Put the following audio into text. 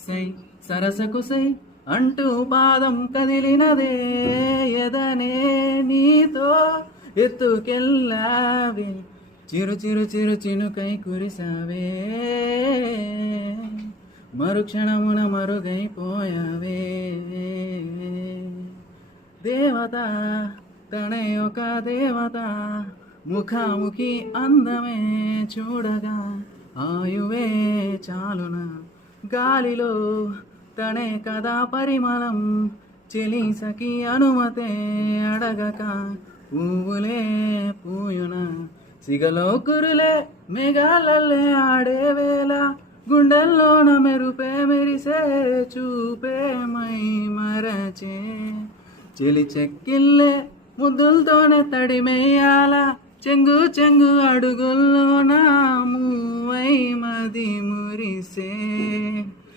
సై సరసకు సై అంటూ పాదం కదిలినదే ఎదనే నీతో ఎత్తుకెళ్ళావే చిరు చిరు చిరు చినుకై కురిసావే మరుక్షణమున మరుగైపోయావే దేవత తనే ఒక దేవత ముఖాముఖి అందమే చూడగా ఆయువే చాలున గాలిలో తనే కదా పరిమళం చెలిసకి అనుమతే అడగక పువ్వులే పూయున సిగలో కురులే మేఘాలల్లే ఆడే వేళ గుండెల్లోన మెరుపే మెరిసే చూపే మై మరచే చెలి చెక్కిల్లే ముద్దులతోనే తడిమేయాల చెంగు చెంగు అడుగుల్లోన మూవై మది మురిసే